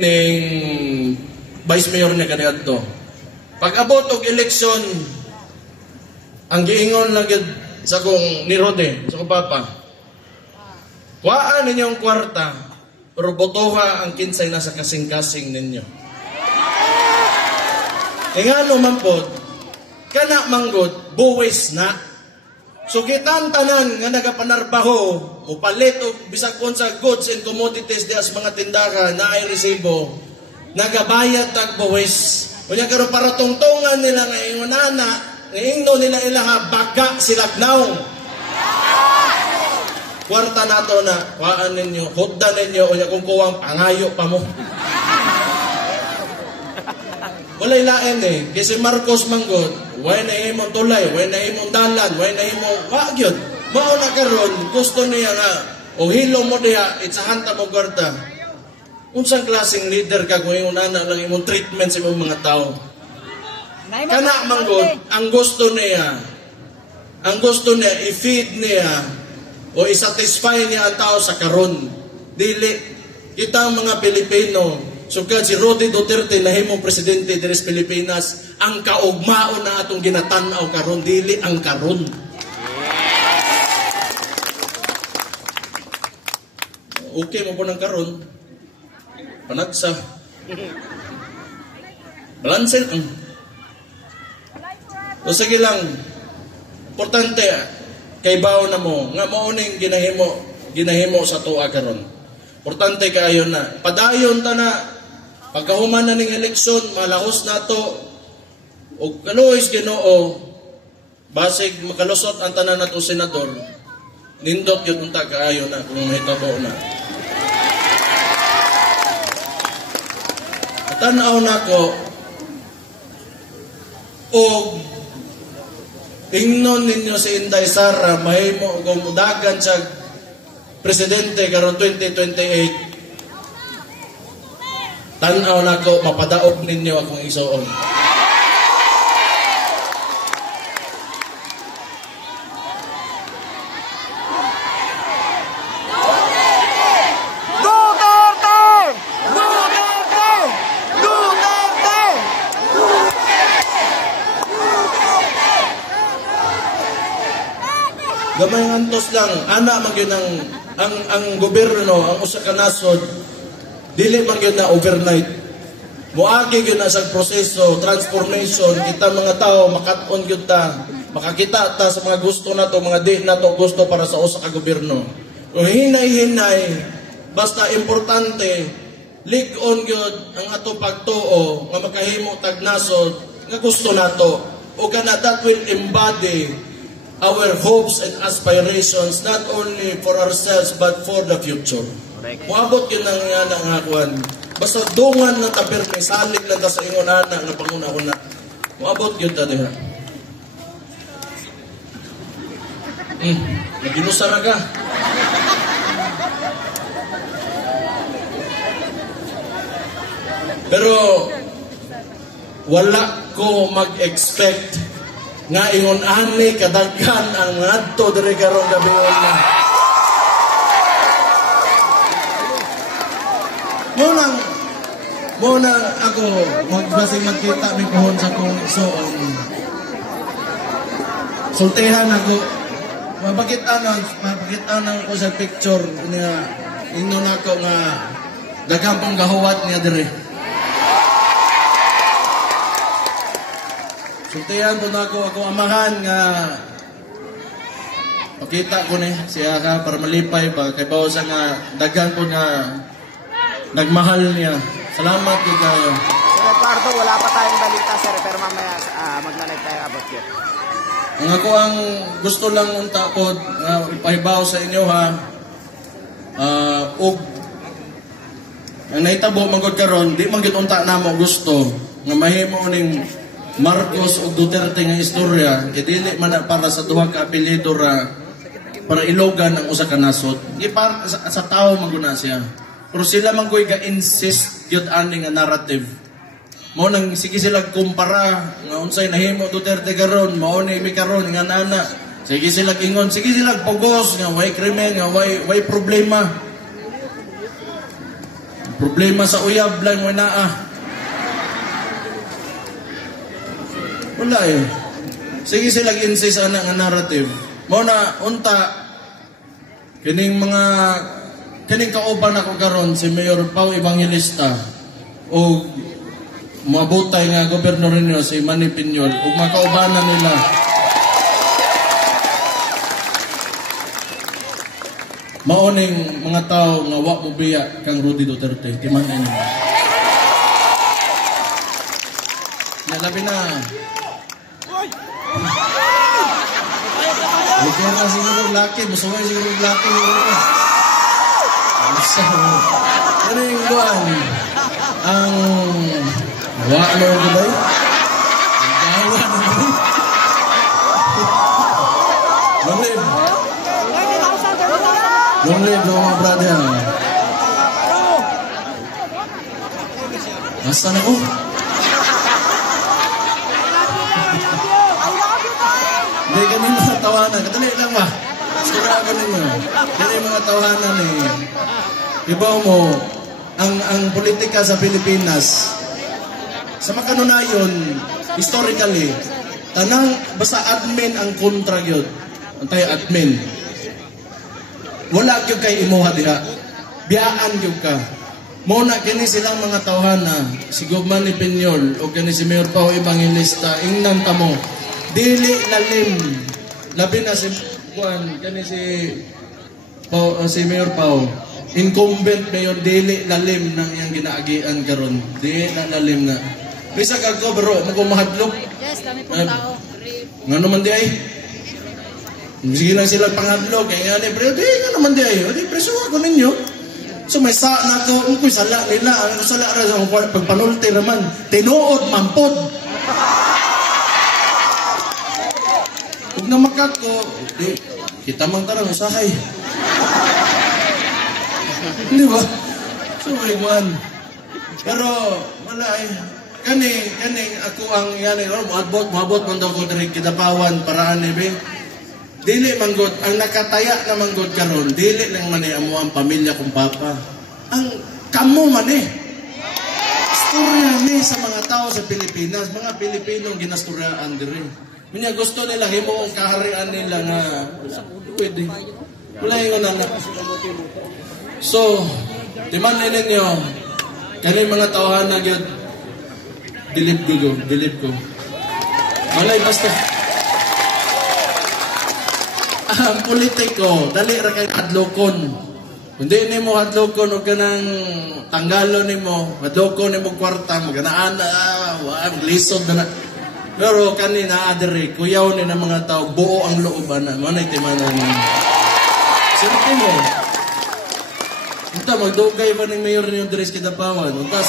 ning vice mayor niya kaniadto. Pag abot og eleksyon, ang giingon lang yun sa kong ni Rode, sa kong papa, kuhaan ninyong kwarta, pero botoha ang kinsay nasa kasing-kasing ninyo. E nga naman po, kana manggod, buwis na. So kitang tanan nga nagapanarbaho, upalit o bisag sa goods and commodities di as mga tindahan na ay resibo, nagabayad tag buwis. Kunya karo para tungtungan nila nga ingonana, nga ingno nila ilaha baga silagnaw. Kwarta nato na, waan ninyo, hudda ninyo, kunya kung kuwang pangayo pa mo. Walay lain eh, kasi Marcos manggod, way na imong tulay, way na imong dalan, way na imong wagyod. Mao na karon, gusto niya nga, o hilo mo diha, itsahanta mo kwarta. Unsang klaseng leader ka kung yung anak lang imong treatment sa imong mga tao. Kana manggod, ang gusto niya i-feed niya o i-satisfy niya ang tao sa karon. Dili, kita ang mga Pilipino, sugad si Rodi Duterte na himong presidente diri sa Pilipinas, ang kaugmaon na atong ginatan-aw karon, dili ang karon. Okay mo po ng karon. Panagsa. Balansin. So sige lang. Importante kay bawo na mo nga mao ning ginahimo sa tuwa karon. Importante kayo na padayon ta na pagkahuman na ning eleksyon malahos nato og kaluoy Ginoo basig makalusot ang tanan nato senador. Nindot gyud unta kaayo na kung mahitabo na. Tanaw na ko o ingnon ninyo si Inday Sara mahimo gumudagan sa presidente karon 2028. Tanaw na ko mapadaog ninyo akong isuon. Gamay ngantos lang, ana man yun ang gobyerno, ang usa ka nasod, dili man yun na overnight. Muagi yun na sa proseso, transformation, kita mga tao, makaton yun ta, makakita ta sa mga gusto na to, mga di na to gusto para sa usa ka gobyerno. Kung hinay-hinay, basta importante, lig-on yun ang ato pagtuo, nga makahimo tag nasod, nga gusto na to. O kana that will embody our hopes and aspirations, not only for ourselves, but for the future. Muabot yun ang nga kuhan. Basta dungan ng tabir, may salig lang ta sa ingon anak na panguna-una. Muabot yun ta diha. Naginusara ka. Pero, wala ko mag-expect nga ingon ani kadaghan ang ngadto diri karong gabi na. Muna ako magbasig magkita mi pohon sa kong isuon. Sultihan ako. Mapakita na ko sa picture niya ingnon ako nga daghang pang gahuwat niya diri. Sultihan po na ako amahan nga pakita ko ni siya ka para malipay ba kay bawasan nga daghan ko nga nagmahal niya. Salamat po kayo. Sir Eduardo, wala pa tayong balita sir pero mamaya magna-live tayo about yun. Ang ako ang gusto lang unta ko pahibaw sa inyo ha og ang naitabo magod karon di man gyud unta namo gusto nga mahimo ning Marcos o Duterte nga istorya, dili man para sa duha ka apelyido para ilogan ang usa ka nasod. Di para sa tao maguna siya. Pero sila man koy ga-insist gyud ani nga narrative. Mao nang sige sila kumpara nga unsay nahimo Duterte karon, mao ni mi karon nga nana. Sige sila ingon, sige sila pugos nga way krimen, nga way problema. Problema sa uyab lang mo naa. Wala eh. Sige sila insist ana nga narrative. Mao na unta kining kauban ako karon si Mayor Pao Evangelista o mabutay nga gobernador niyo si Manny Piñol ug makaubanan nila. Maoning mga tao nga wa mo biya kang Rudy Duterte timan-an niyo. Labi na. Lugar na siguro laki, masaway siguro laki. Ano yung doon? Ang wala mo ba? Ang gawa na ba? Long live mga brother. Basta na ko. Hindi ganun mga tawanan. Katali lang ba? Sigurado ninyo. Dili mga tawanan eh. Iba mo, ang politika sa Pilipinas, sa makanunayon, historically, tanang basta admin ang kontra yun. Antay admin. Wala yung kay imuha diha. Biyaan yung ka. Muna kini silang mga tawhana, si Manny Piñol o kini si Mayor Pao Evangelista, ingnan ta mo. Dili lalim. Labi na si Juan, kani si Mayor Pao. Incumbent mayor, dili lalim nang iyang ginaagian karon. Dili na lalim na. Bisa kagko bro, magumahadlok. Yes, kami pong tao. Nga naman di ay. Sige lang sila panghadlok. Kaya nga ni bro, di nga naman di ay. Di preso ako ninyo. So may sa na to, kung sala nila, ang sala ra sa pagpanulti raman. Tinuod, mampod. Huwag na makat ko, kita mang tarang usahay. Di ba? So, iguan. Pero, wala eh. Kani, ako ang yan eh. Mabot man daw ko dari Kidapawan, paraan eh, be. Dili manggod, ang nakataya na manggod karon, dili lang man eh amo ang pamilya kong papa. Ang kamo man eh. Istorya ni sa mga tao sa Pilipinas, mga Pilipinong ginastoryaan diri. Minya gusto nila himo ang kaharian nila nga pwede. Wala yung na. So, timanin ninyo, kani mga tawahan na gyud dilip ko. Malay basta. Ang politiko, dali ra kay adlokon. Kundi nimo adlokon og kanang tanggalo nimo, adlokon nimo kwarta, maganaan na, lisod na. Pero kanina adere, kuyaw ni na mga tao, buo ang loob ana, manay timanan ni. Sino mo? Unta magdugay ba ng mayor niyo diri sa Kidapawan? Unta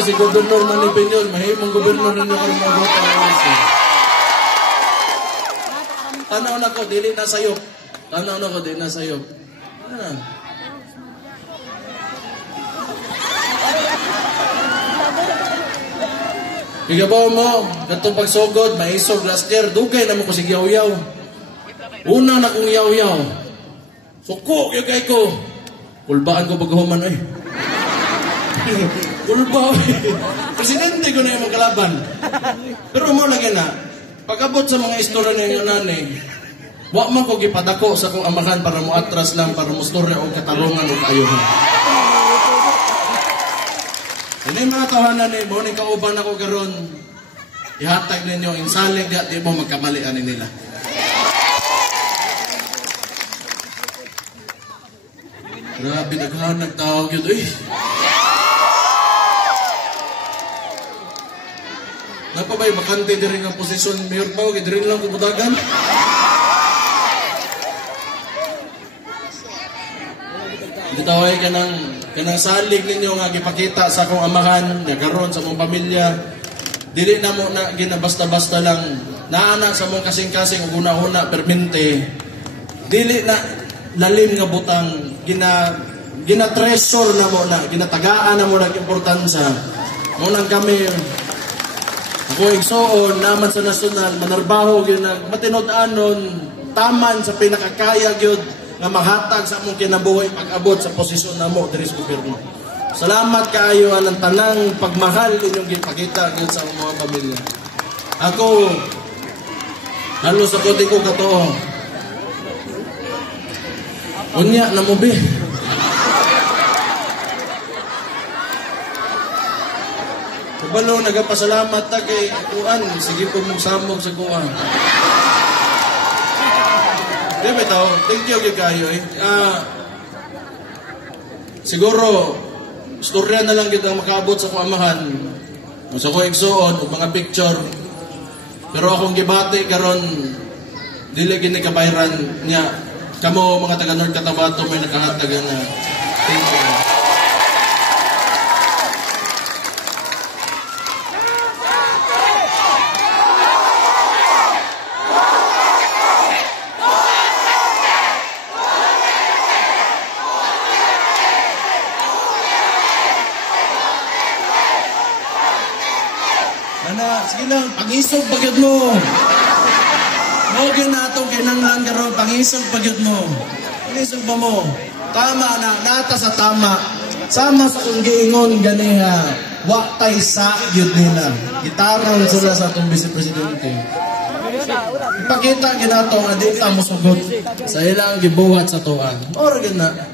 si Gobernador Manny Piñol, mahimong gobernador ninyo karon mga bota. Tanaw na ko, dili na sayo. Igabaw mo, katong pagsugod, maisog last year, dugay na mo ko si yaw-yaw. Una na kong yaw-yaw. Suko, yagay ko. Kulbaan ko paghuman eh. Kulba eh. Presidente ko na yung magkalaban. Pero mo lagi na, pag-abot sa mga istorya ninyo nanay, wa man ko gipadako sa kong amahan para mo atras lang, para mo storya o katarungan o kaayuhan. Hindi mga tahanan ni mo, ni kauban ako karon, ihatag ninyo, insalig di mo magkamalian nila. Grabe, naghanag tawag yun. Napabay, bakante din ang posisyon Mayor Pao, din lang kumutagan. Ditaway ka ng salig ninyo nga gipakita sa akong amahan, nagaroon sa mong pamilya. Dili na mo na ginabasta-basta lang, naana sa mong kasing-kasing ug una-una permente. Dili na lalim nga butang, gina-treasure na mo na, ginatagaan na mo na importansya. Munang kami, ako igsoon, naman sa nasyonal, manarbaho, matinod-anon, taman sa pinakakaya, gyud nga mahatag sa among kinabuhi pag-abot sa posisyon namo diri sa gobyerno. Salamat kaayo anang tanang pagmahal inyong gipakita gyud sa mga pamilya. Ako halos ako di ko katoo. Unya na mo bi. Kabalo nagapasalamat ta kay kuan, sige po mong samog sa kuan. Di ba ito? Thank you kayo eh. Siguro istorya na lang kita makaabot sa kuamahan. Sa ko igsuon o mga picture. Pero akong gibati karon dili gini kabayran niya. Kamo mga taga North Cotabato may nakahatag na. Thank you. Sige lang, pangisog pagyod mo. Huwag yun na itong kinanglan karon, pangisog pagyod mo. Pangisog ba mo? Tama na, nata sa tama. Sama sa kong giingon ganiha, waktay sa yun nila. Gitaron sila sa itong vice-presidente. Ipakita ginato nga di ta mo sugot sa ilang gibuhat sa tuwan. Or gina.